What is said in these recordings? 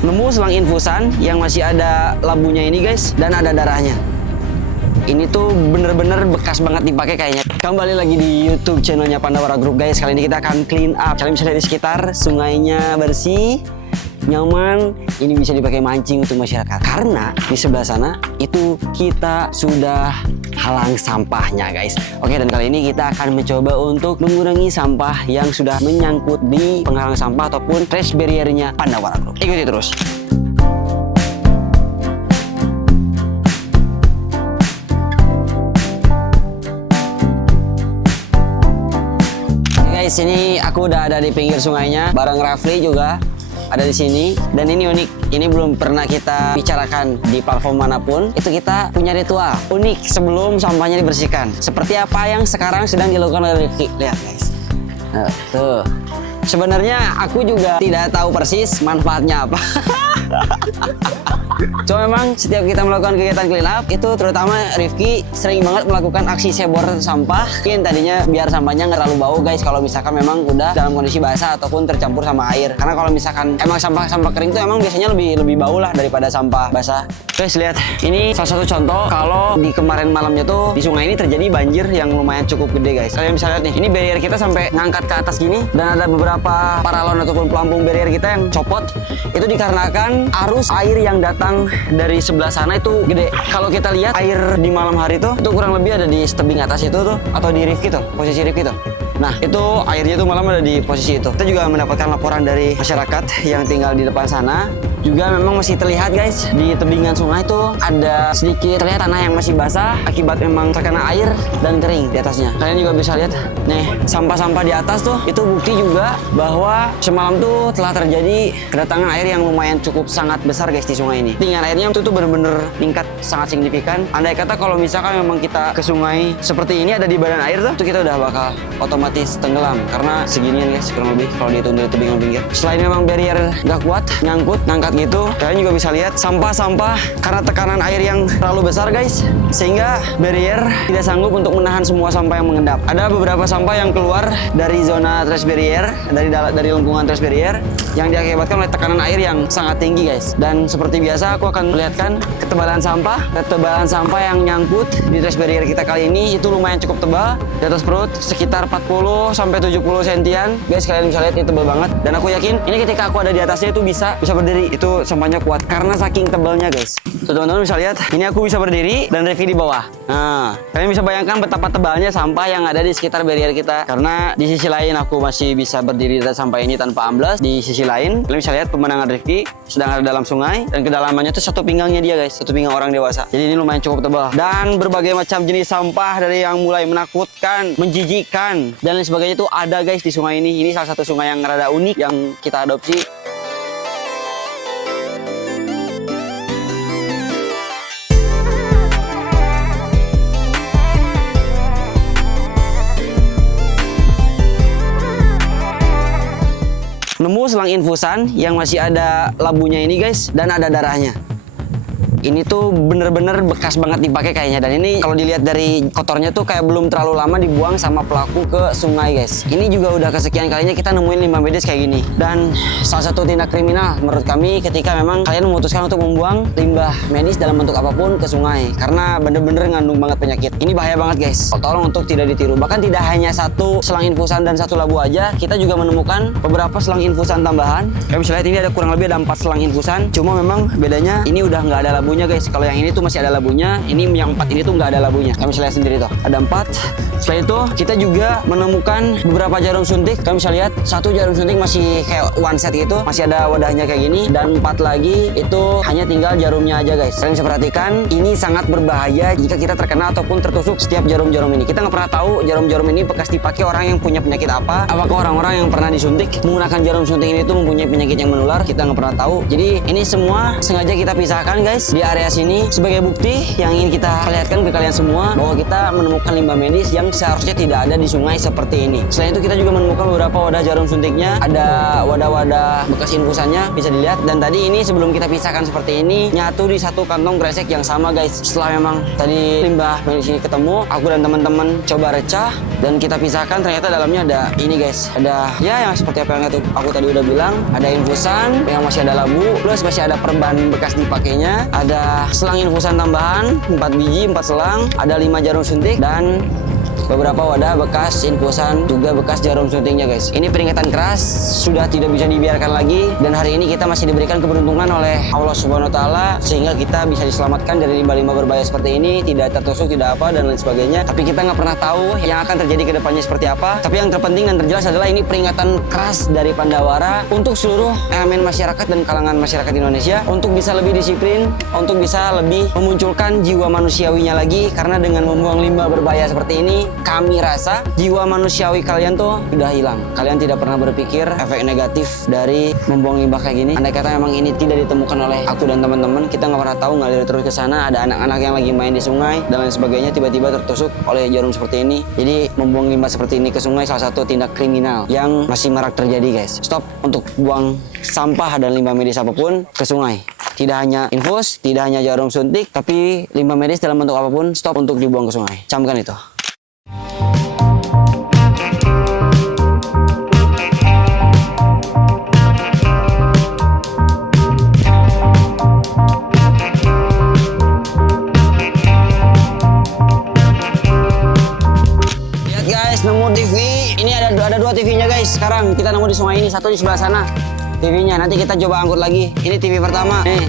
Nemu selang infusan yang masih ada labunya ini guys, dan ada darahnya. Ini tuh bener-bener bekas banget dipakai kayaknya. Kembali lagi di YouTube channelnya Pandawara Group guys. Kali ini kita akan clean up. Kalian bisa lihat di sekitar sungainya bersih, nyaman. Ini bisa dipakai mancing untuk masyarakat. Karena di sebelah sana itu kita sudah halang sampahnya guys. Oke, dan kali ini kita akan mencoba untuk mengurangi sampah yang sudah menyangkut di penghalang sampah ataupun trash barrier-nya Pandawara Group. Ikuti terus. Guys, ini aku udah ada di pinggir sungainya, bareng Rafli juga ada di sini. Dan ini unik, ini belum pernah kita bicarakan di platform manapun. Itu kita punya ritual unik sebelum sampahnya dibersihkan. Seperti apa yang sekarang sedang dilakukan oleh Rifki. Lihat guys, nah, tuh. Sebenarnya aku juga tidak tahu persis manfaatnya apa. Cuma memang setiap kita melakukan kegiatan clean up itu, terutama Rifki sering banget melakukan aksi sebor sampah. Mungkin tadinya biar sampahnya nggak terlalu bau guys, kalau misalkan memang udah dalam kondisi basah ataupun tercampur sama air. Karena kalau misalkan emang sampah kering itu emang biasanya lebih bau lah daripada sampah basah. Guys, lihat, ini salah satu contoh kalau di kemarin malamnya tuh di sungai ini terjadi banjir yang lumayan cukup gede guys. Kalian bisa lihat nih, ini barrier kita sampai ngangkat ke atas gini, dan ada beberapa paralon ataupun pelampung barrier kita yang copot. Itu dikarenakan arus air yang datang dari sebelah sana itu gede. Kalau kita lihat air di malam hari itu kurang lebih ada di tebing atas itu tuh, atau di Rifki tuh, posisi Rifki tuh. Nah, itu airnya tuh malam ada di posisi itu. Kita juga mendapatkan laporan dari masyarakat yang tinggal di depan sana. Juga memang masih terlihat guys, di tebingan sungai itu ada sedikit terlihat tanah yang masih basah akibat memang terkena air dan kering di atasnya. Kalian juga bisa lihat nih, sampah-sampah di atas tuh, itu bukti juga bahwa semalam tuh telah terjadi kedatangan air yang lumayan cukup sangat besar guys di sungai ini. Tinggian airnya itu tuh bener-bener meningkat sangat signifikan. Andai kata kalau misalkan memang kita ke sungai seperti ini ada di badan air tuh, kita udah bakal otomatis tenggelam karena seginian guys kurang lebih kalau dihitung dari tebingan pinggir. Selain memang barrier nggak kuat nyangkut ngangkat gitu, kalian juga bisa lihat sampah-sampah karena tekanan air yang terlalu besar guys, sehingga barrier tidak sanggup untuk menahan semua sampah yang mengendap. Ada beberapa sampah yang keluar dari zona trash barrier, dari lingkungan trash barrier yang diakibatkan oleh tekanan air yang sangat tinggi guys. Dan seperti biasa aku akan melihatkan ketebalan sampah yang nyangkut di trash barrier kita kali ini itu lumayan cukup tebal. Di atas perut sekitar 40 sampai 70 sentian guys, kalian bisa lihat ini tebal banget. Dan aku yakin ini ketika aku ada di atasnya itu bisa berdiri, itu sampahnya kuat karena saking tebalnya guys. Tuh teman-teman bisa lihat, ini aku bisa berdiri dan Rifki di bawah. Nah, kalian bisa bayangkan betapa tebalnya sampah yang ada di sekitar barrier kita. Karena di sisi lain aku masih bisa berdiri di atas sampah ini tanpa amblas. Di sisi lain kalian bisa lihat pemandangan Rifki sedang ada dalam sungai, dan kedalamannya tuh satu pinggangnya dia guys, satu pinggang orang dewasa. Jadi ini lumayan cukup tebal. Dan berbagai macam jenis sampah dari yang mulai menakutkan, menjijikkan dan lain sebagainya itu ada guys di sungai ini. Ini salah satu sungai yang rada unik yang kita adopsi. Nemu selang infusan yang masih ada labunya ini guys, dan ada darahnya. Ini tuh bener-bener bekas banget dipakai kayaknya. Dan ini kalau dilihat dari kotornya tuh kayak belum terlalu lama dibuang sama pelaku ke sungai guys. Ini juga udah kesekian kalinya kita nemuin limbah medis kayak gini. Dan salah satu tindak kriminal menurut kami ketika memang kalian memutuskan untuk membuang limbah medis dalam bentuk apapun ke sungai, karena bener-bener ngandung banget penyakit. Ini bahaya banget guys, tolong untuk tidak ditiru. Bahkan tidak hanya satu selang infusan dan satu labu aja, kita juga menemukan beberapa selang infusan tambahan. Kalian bisa lihat ini ada kurang lebih ada 4 selang infusan. Cuma memang bedanya ini udah nggak ada labunya guys. Kalau yang ini tuh masih ada labunya, ini yang 4 ini tuh nggak ada labunya. Kalian bisa lihat sendiri tuh, ada 4. Selain itu kita juga menemukan beberapa jarum suntik. Kalian bisa lihat satu jarum suntik masih kayak one set gitu, masih ada wadahnya kayak gini, dan 4 lagi itu hanya tinggal jarumnya aja guys. Kalian bisa perhatikan, ini sangat berbahaya jika kita terkena ataupun tertusuk setiap jarum-jarum ini. Kita nggak pernah tahu jarum-jarum ini bekas dipakai orang yang punya penyakit apa. Apakah orang-orang yang pernah disuntik menggunakan jarum suntik ini tuh mempunyai penyakit yang menular? Kita nggak pernah tahu. Jadi ini semua sengaja kita pisahkan guys di area sini sebagai bukti yang ingin kita perlihatkan ke kalian semua bahwa kita menemukan limbah medis yang yang seharusnya tidak ada di sungai seperti ini. Selain itu kita juga menemukan beberapa wadah jarum suntiknya, ada wadah-wadah bekas infusannya bisa dilihat. Dan tadi ini sebelum kita pisahkan seperti ini nyatu di satu kantong kresek yang sama guys. Setelah memang tadi limbah medis ini ketemu, aku dan teman-teman coba recah dan kita pisahkan, ternyata dalamnya ada ini guys, ada ya yang seperti apa yang aku tadi udah bilang, ada infusan yang masih ada labu, plus masih ada perban bekas dipakainya, ada selang infusan tambahan 4 biji, 4 selang, ada 5 jarum suntik dan beberapa wadah bekas infusan juga bekas jarum suntiknya guys. Ini peringatan keras, sudah tidak bisa dibiarkan lagi, dan hari ini kita masih diberikan keberuntungan oleh Allah Subhanahu wa taala sehingga kita bisa diselamatkan dari limbah-limbah berbahaya seperti ini, tidak tertusuk, tidak apa dan lain sebagainya. Tapi kita nggak pernah tahu yang akan terjadi ke depannya seperti apa. Tapi yang terpenting dan terjelas adalah ini peringatan keras dari Pandawara untuk seluruh elemen masyarakat dan kalangan masyarakat Indonesia untuk bisa lebih disiplin, untuk bisa lebih memunculkan jiwa manusiawinya lagi, karena dengan membuang limbah berbahaya seperti ini kami rasa jiwa manusiawi kalian tuh udah hilang. Kalian tidak pernah berpikir efek negatif dari membuang limbah kayak gini. Andai kata memang ini tidak ditemukan oleh aku dan teman-teman, kita nggak pernah tahu, ngalir terus ke sana, ada anak-anak yang lagi main di sungai dan lain sebagainya, tiba-tiba tertusuk oleh jarum seperti ini. Jadi membuang limbah seperti ini ke sungai salah satu tindak kriminal yang masih marak terjadi guys. Stop untuk buang sampah dan limbah medis apapun ke sungai. Tidak hanya infus, tidak hanya jarum suntik, tapi limbah medis dalam bentuk apapun stop untuk dibuang ke sungai. Camkan itu. Nemu TV, ini ada 2 TV-nya guys. Sekarang kita nemu di sungai ini, satu di sebelah sana TV-nya. Nanti kita coba angkut lagi. Ini TV pertama, nih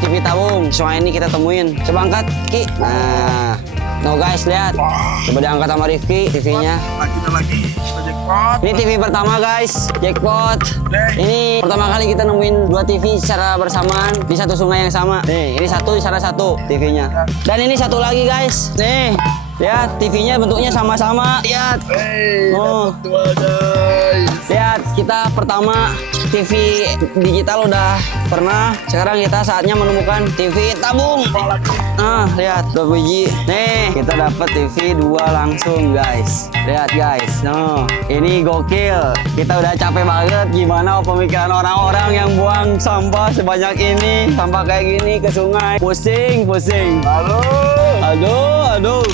TV tabung. Sungai ini kita temuin. Coba angkat, Ki. Nah, no guys, lihat. Coba diangkat sama Rifki TV-nya. Lagi jackpot. Ini TV pertama guys, jackpot. Ini pertama kali kita nemuin 2 TV secara bersamaan di satu sungai yang sama. Nih, ini satu di sana satu TV-nya. Dan ini satu lagi guys. Nih. Lihat, TV-nya bentuknya sama-sama. Lihat. Oh. Lihat, kita pertama TV digital udah pernah. Sekarang kita saatnya menemukan TV tabung. Nah, lihat 2 biji. Nih, kita dapat TV 2 langsung, guys. Lihat, guys. Nah, ini gokil. Kita udah capek banget gimana pemikiran orang-orang yang buang sampah sebanyak ini, sampah kayak gini ke sungai. Pusing, pusing. Aduh.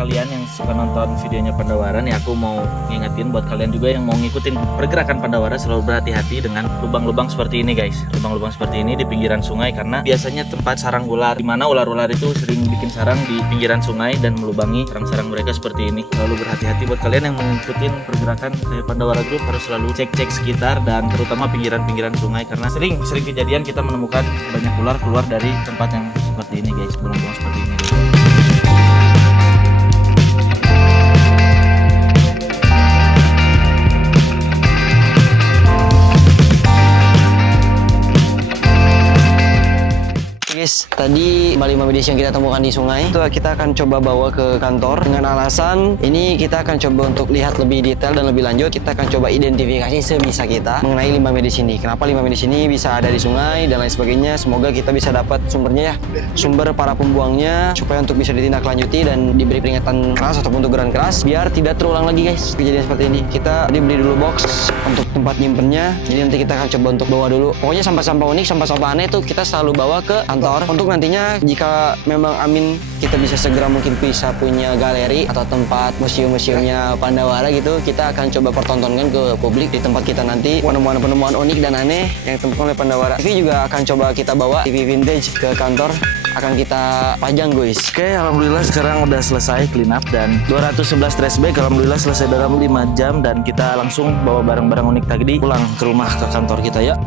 Kalian yang suka nonton videonya Pandawara nih, aku mau ngingetin buat kalian juga yang mau ngikutin pergerakan Pandawara, selalu berhati-hati dengan lubang-lubang seperti ini guys. Lubang-lubang seperti ini di pinggiran sungai karena biasanya tempat sarang ular, dimana ular-ular itu sering bikin sarang di pinggiran sungai dan melubangi sarang-sarang mereka seperti ini. Selalu berhati-hati buat kalian yang mengikutin pergerakan kayak Pandawara Group, harus selalu cek-cek sekitar dan terutama pinggiran-pinggiran sungai karena sering kejadian kita menemukan banyak ular keluar dari tempat yang seperti ini guys, lubang-lubang seperti ini. Guys, tadi limbah medis yang kita temukan di sungai itu kita akan coba bawa ke kantor dengan alasan ini kita akan coba untuk lihat lebih detail dan lebih lanjut. Kita akan coba identifikasi sebisa kita mengenai limbah medis ini. Kenapa limbah medis ini bisa ada di sungai dan lain sebagainya. Semoga kita bisa dapat sumbernya ya, sumber para pembuangnya supaya untuk bisa ditindaklanjuti dan diberi peringatan keras ataupun teguran keras biar tidak terulang lagi guys kejadian seperti ini. Kita beli dulu box untuk tempat nyimpennya. Jadi nanti kita akan coba untuk bawa dulu. Pokoknya sampah-sampah unik, sampah-sampah aneh itu kita selalu bawa ke kantor untuk nantinya jika memang amin kita bisa segera mungkin bisa punya galeri atau tempat museum-museumnya Pandawara gitu, kita akan coba pertontonkan ke publik di tempat kita nanti penemuan-penemuan unik dan aneh yang ditemukan oleh Pandawara. TV juga akan coba kita bawa TV vintage ke kantor, akan kita pajang guys. Oke, alhamdulillah sekarang udah selesai clean up dan 211 trash bag alhamdulillah selesai dalam 5 jam dan kita langsung bawa barang-barang unik tadi pulang ke rumah ke kantor kita ya.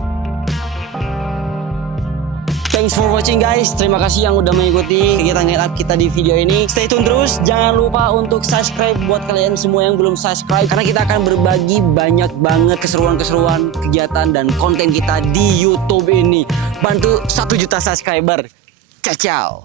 Thanks for watching guys. Terima kasih yang udah mengikuti kegiatan clean up kita di video ini. Stay tune terus. Jangan lupa untuk subscribe buat kalian semua yang belum subscribe. Karena kita akan berbagi banyak banget keseruan-keseruan, kegiatan, dan konten kita di YouTube ini. Bantu 1 juta subscriber. Ciao, ciao.